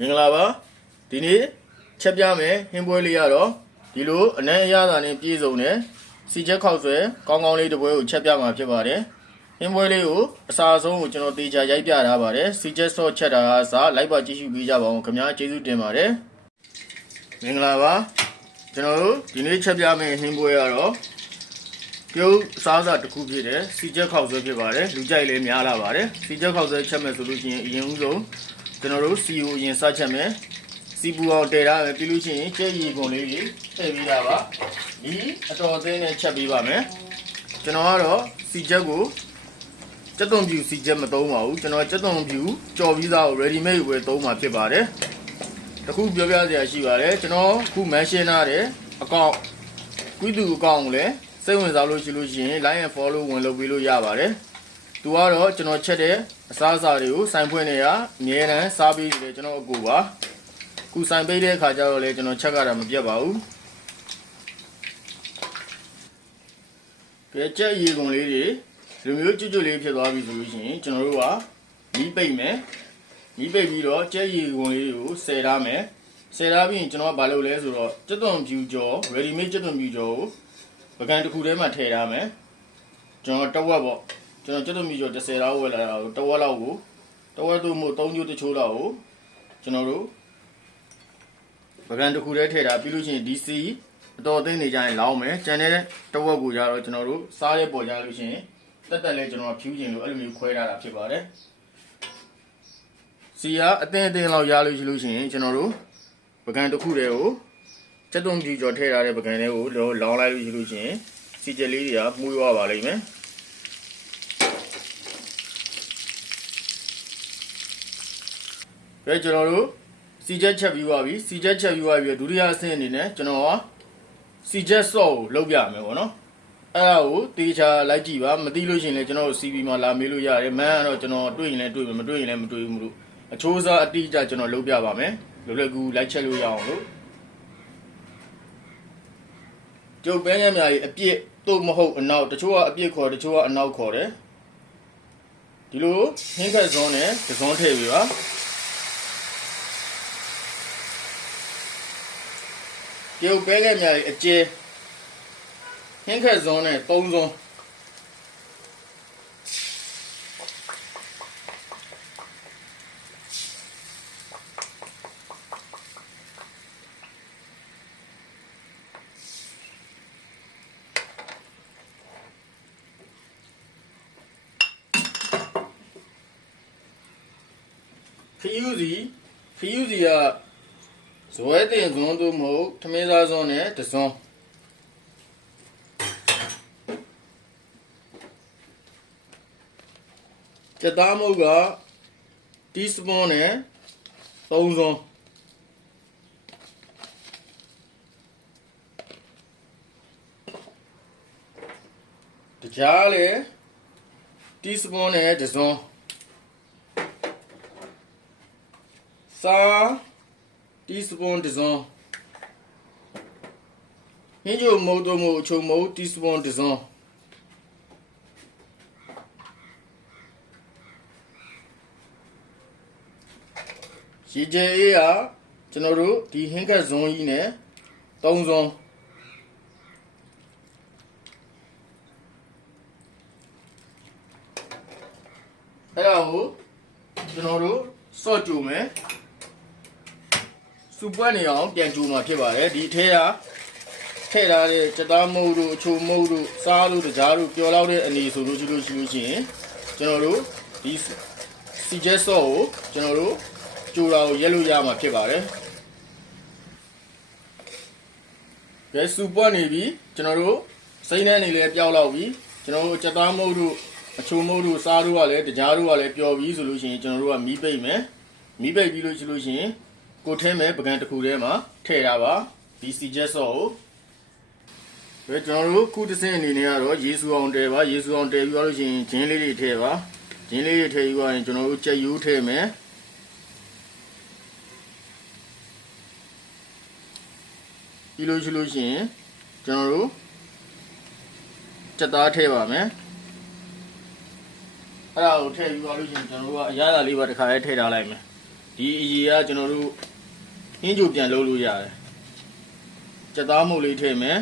မင်္ဂလာပါဒီနေ့ချက်ပြမယ်ဟင်းပွဲလေးရတော့ဒီလိုအနံ့အရသာနဲ့ပြည့်စုံတဲ့စီချက်ခောက်ဆွဲကောင်းကောင်းလေးတစ်ပွဲကိုချက်ပြမှာဖြစ်ပါတယ်ဟင်းပွဲလေးကိုအစားအဆုံးကိုကျွန်တော်တေချာရိုက်ပြထားပါတယ်စီချက်ဆော့ချက်တာအစားလိုက်ပါကြည့်ရှုပေးကြပါဦးခင်ဗျာကျေးဇူးတင်ပါတယ်မင်္ဂလာပါကျွန်တော်တို့ဒီနေ့ချက်ပြမယ်ဟင်းပွဲရတော့ပြုတ်စားစားတစ်ခုဖြစ်တဲ့စီချက်ခောက်ဆွဲဖြစ်ပါတယ်လူကြိုက်လည်းများလာပါတယ်စီချက်ခောက်ဆွဲချက်မယ်ဆိုလို့ရှိရင်အရင်ဦးဆုံး ကျွန်တော်တို့စီကိုအရင်စချက်မယ်စီပူအောင်တည်ထားမယ်ပြီးလို့ရှိရင်ကျဲရီကုန်လေးကြီးထည့်ပေးတာပါဒီအတော်အသင်းနဲ့ချက်ပေးပါမယ်ကျွန်တော်ကတော့စီချက်ကိုစက်သွန်ပြူစီချက်မသုံးပါဘူးကျွန်တော်စက်သွန်ပြူကြော်ပြီးသားကို ready made ဝယ်သုံးမှာဖြစ်ပါတယ်တခုပြောပြစရာရှိပါတယ်ကျွန်တော်ခုမန်ရှင်းထားတဲ့အကောင့်ကွီးသူအကောင့်ကိုလည်းစိတ်ဝင်စားလို့ရှိလို့ရှိရင် line and follow ဝင်လုပ်ပေးလို့ရပါတယ် သူကတော့ကျွန်တော်ချက်တဲ့အစားအစာတွေကိုစိုင်ဖွင့်နေရအမြဲတမ်းစားပြီးတယ်ကျွန်တော်အကူပါခုစိုင်ပေးတဲ့အခါကျတော့လေကျွန်တော်ချက်ကြတာမပြတ်ပါဘူးကဲချက်ရေကုန်လေးတွေလူမျိုးကျွတ်ကျွတ်လေးဖြစ်သွားပြီဆိုလို့ရှိရင်ကျွန်တော်တို့ကမီးပိတ်မယ်မီးပိတ်ပြီးတော့ချက်ရေကုန်လေးကိုဆယ်ထားမယ်ဆယ်ထားပြီးရင်ကျွန်တော်ကဘာလုပ်လဲဆိုတော့ကျွတ်သွန်ဖြူကြော် ready made ကျွတ်သွန်ဖြူကြော်ကိုပကံတစ်ခုထဲမှာထည့်ထားမယ်ကျွန်တော်တဝက်ပေါ့ ကျွန်တော်ကျွတ်သွန်ဖြူကြော်30လောက်ဝယ်လာတာကိုတဝက်လောက်ကိုတဝက်သို့မဟုတ်3ကျိုးတချိုးလောက်ကိုကျွန်တော်တို့ပကံတစ်ခုထဲထည့်ထားပြီးလို့ရှိရင် DC အတော်အသိနေကြရင်လောင်းမယ်ကျန်တဲ့တဝက်ကိုကြတော့ကျွန်တော်တို့စားရဲပေါ်ကြလို့ရှိရင်တက်တက်လေးကျွန်တော်ဖြူးကျင်လို့အဲ့လိုမျိုးခွဲထားတာဖြစ်ပါတယ်စီကအသင်းအသင်းလောက်ရလို့ရှိလို့ရှိရင်ကျွန်တော်တို့ပကံတစ်ခုတည်းကိုစက်သွန်ကြီးကြော်ထည့်ထားတဲ့ပကံလေးကိုလောလောင်းလိုက်လို့ရှိလို့ရှိရင်စီချက်လေးတွေကမှုရွာပါလိမ့်မယ် ကဲကျွန်တော်တို့စီချက်ချက်ပြီးသွားပြီစီချက်ချက်ပြီးသွားပြီဒုတိယအဆင့်အနေနဲ့ကျွန်တော်ကစီချက်ဆော့ကိုလုပ်ပြမယ်ပေါ့နော်အဲ့ဒါကိုတေချာလိုက်ကြည့်ပါမသိလို့ရှိရင်လည်းကျွန်တော် CV မှာလာမေးလို့ရတယ်မန်းကတော့ကျွန်တော်တွေ့ရင်လည်းတွေ့မယ်မတွေ့ရင်လည်းမတွေ့ဘူးမလို့အချိုးစားအတိအကျကျွန်တော်လုပ်ပြပါမယ်လွယ်လွယ်ကူလိုက်ချက်လို့ရအောင်လို့ကျုပ်ပဲရမြာကြီးအပြစ်တို့မဟုတ်အနောက်တချို့ကအပြစ်ခေါ်တချို့ကအနောက်ခေါ်တယ်ဒီလိုဟင်းခက်ဇွန်းနဲ့ဇွန်းထည့်ပြီးပါ ကျုပ်ပဲခဲ့မြာကြီးအကျဲဟင်းခက်ဇွန်းနဲ့သုံးဇွန်းခယူးစီခယူးစီက ဇွဲတင်ဇွန်းတို့မဟုတ်ထမင်းစားဇွန်းနဲ့တဇွန်းကျက်သားမုတ်ကတီးစပွန်နဲ့သုံးဇွန်းတကြားလေတီးစပွန်နဲ့တဇွန်းစား တီးစပွန်တဇွန်းဟင်းချိုမုတ်တို့မုတ်အချုံမုတ်တီးစပွန်တဇွန်းရေကျဲအေးကကျွန်တော်တို့ဒီဟင်းကတ်ဇွန်းကြီးနဲ့သုံးဇွန်းအဲ့ဒါကိုကျွန်တော်တို့စော့ကြိုမယ် စူပွက်နေအောင်ပြန်ကြိုမှာဖြစ်ပါတယ်ဒီအထဲကထည့်ထားတဲ့စက်သားမုတ်တို့အချိုမုတ်တို့စားတို့တကြားတို့ပျော်လောက်တဲ့အနေဆိုလို့ရှိလို့ရှိလို့ရှိရင်ကျွန်တော်တို့ဒီစီဂျက်ဆော့ကိုကျွန်တော်တို့ကြိုတာကိုရက်လို့ရမှာဖြစ်ပါတယ်ကဲစူပွက်နေပြီကျွန်တော်တို့စိမ့်တဲ့နေလဲပျောက်လောက်ပြီကျွန်တော်တို့စက်သားမုတ်တို့အချိုမုတ်တို့စားတို့ကလည်းတကြားတို့ကလည်းပျော်ပြီဆိုလို့ရှိရင်ကျွန်တော်တို့ကမီးပိတ်မယ်မီးပိတ်ပြီးလို့ရှိလို့ရှိရင် ကိုထင်းမဲ့ပကံတစ်ခုထဲမှာထည့်တာပါ BC jet sauce ကိုဒါကျွန်တော်တို့ခုတစ်စင်းအနေနဲ့ကတော့ရေစူအောင်တဲပါရေစူအောင်တဲပြီးတော့လို့ရှိရင်ဂျင်းလေးတွေထည့်ပါဂျင်းလေးတွေထည့်ပြီးတော့ရင်ကျွန်တော်တို့ကြက်ယူထည့်မယ်ပြီးလို့ရှိလို့ရှိရင်ကျွန်တော်တို့ကြက်သားထည့်ပါမယ်အဲ့ဒါကိုထည့်ပြီးတော့လို့ရှိရင်ကျွန်တော်တို့ကအရသာလေးပါတစ်ခါလေးထည့်ထားလိုက်မယ်ဒီအရေကကျွန်တော်တို့ ဟင်းကြိုပြန်လုပ်လို့ရတယ်ကြက်သားမုတ်လေးထည့်မယ်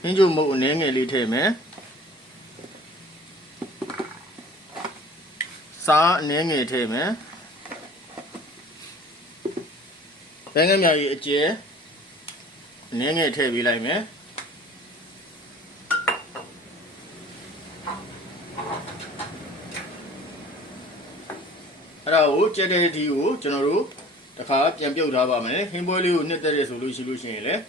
ဟင်းကြိုမုတ်အနည်းငယ်လေးထည့်မယ်စားအနည်းငယ်ထည့်မယ်ဘဲငယ်မြောက်ကြီးအကျဲအနည်းငယ်ထည့်ပေးလိုက်မယ် အဲ့ဒါကိုကြက်တဲ့ဒီကိုကျွန်တော်တို့တခါပြန်ပြုတ်ထားပါမယ်ဟင်းပွဲလေးကိုနှစ်သက်ရဆိုလို့ရှိလို့ရှိရင်လည်း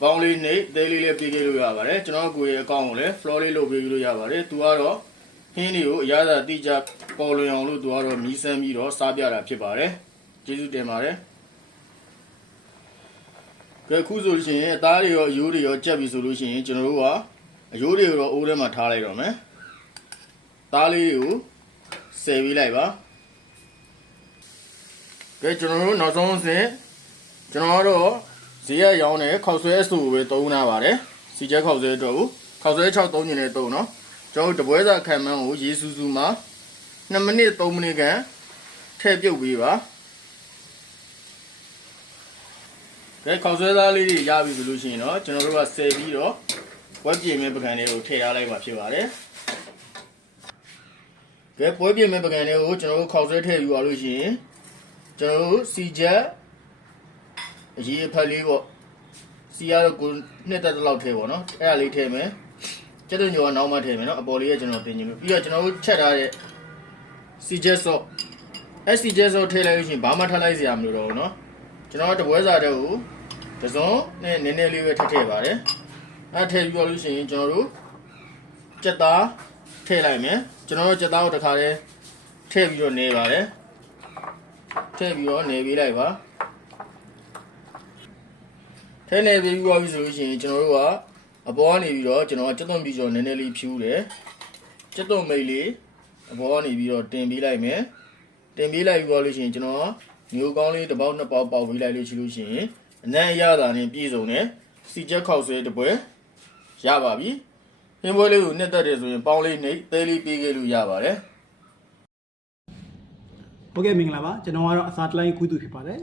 ပေါင်းလေးနှိပ်သေးလေးလေးပြေးပြေးလို့ရပါတယ်ကျွန်တော်ကိုယ်ရဲ့အကောင့်ကိုလည်း floor လေးလုပ်ပေးလို့ရပါတယ်သူကတော့ဟင်းတွေကိုအရသာတိကျပေါ်လွင်အောင်လို့သူကတော့မီးစမ်းပြီးတော့စားပြတာဖြစ်ပါတယ်ကျေးဇူးတင်ပါတယ်ကဲခုဆိုလို့ရှိရင်အသားတွေရောအယိုးတွေရောကြက်ပြီဆိုလို့ရှိရင်ကျွန်တော်တို့ကအယိုးတွေကိုတော့အိုးထဲမှာထားလိုက်တော့မယ်သားလေးတွေကိုဆယ်ပေးလိုက်ပါ ကဲကျွန်တော်တို့နောက်ဆုံးအဆင့်ကျွန်တော်တို့ဈေးရရောင်းတဲ့ခောက်ဆွဲအဆူကိုပဲသုံးနာပါတယ်စီချက်ခောက်ဆွဲတော့ခောက်ဆွဲ6သုံးညနေသုံးနော်ကျွန်တော်တို့တပွဲစာခံမှန်းကိုရေစူးစူးမှာ2မိနစ်3မိနစ်ခန့်ထည့်ပြုတ်ပေးပါကဲခောက်ဆွဲသားလေးတွေရပြီဆိုလို့ရှိရင်တော့ကျွန်တော်တို့ကဆယ်ပြီးတော့ဝက်ပြေမဲ့ပကံတွေကိုထည့်ရလိုက်မှာဖြစ်ပါတယ်ကဲပွဲပြေမဲ့ပကံတွေကိုကျွန်တော်တို့ခောက်ဆွဲထည့်ယူပါလို့ရှိရင် ကျွန်တော်တို့စီချက်အရေးအဖက်လေးပေါ့စီရတော့ကိုနှစ်သက်တလောက်ထဲပေါ့နော်အဲ့ဒါလေးထည့်မယ်ကျက်တဲ့ညောကနောက်မှထည့်မယ်နော်အပေါ်လေးကကျွန်တော်တင်ချင်လို့ပြီးတော့ကျွန်တော်တို့ချက်ထားတဲ့စီချက်ဆော့အဲ့စီချက်ဆော့ထည့်လိုက်လို့ရှိရင်ဘာမှထပ်လိုက်စရာမလိုတော့ဘူးနော်ကျွန်တော်တို့တပွဲစားတဲ့ကိုတစုံနဲ့နည်းနည်းလေးပဲထည့်ထည့်ပါတယ်အဲ့ထည့်ပြီးတော့လို့ရှိရင်ကျွန်တော်တို့ကြက်သားထည့်လိုက်မယ်ကျွန်တော်တို့ကြက်သားကိုတစ်ခါတည်းထည့်ပြီးတော့နေပါတယ် ထည့်ပြီးတော့နေပေးလိုက်ပါထည့်နေပြီးသွားပြီဆိုလို့ရှိရင်ကျွန်တော်တို့ကအပေါ်ကနေပြီးတော့ကျွန်တော်ကစက်သွန်ပြီးကျော်နည်းနည်းလေးဖြူးတယ်စက်သွန်မိတ်လေးအပေါ်ကနေပြီးတော့တင်ပေးလိုက်မယ်တင်ပေးလိုက်ပြီးသွားလို့ရှိရင်ကျွန်တော်မျိုးကောင်းလေးတစ်ပေါက်နှစ်ပေါက်ပေါက်ပေးလိုက်လို့ရှိလို့ရှိရင်အနံ့ရတာနဲ့ပြည့်စုံတယ်စီချက်ခောက်ဆွဲတစ်ပွဲရပါပြီဟင်းပွဲလေးကိုနှစ်သက်တယ်ဆိုရင်ပေါင်းလေးနှိပ်သေးလေးပေးခဲ့လို့ရပါတယ် ဟုတ်ကဲ့မင်္ဂလာပါကျွန်တော်ကတော့အစာတလိုင်းကူးသူဖြစ်ပါတယ်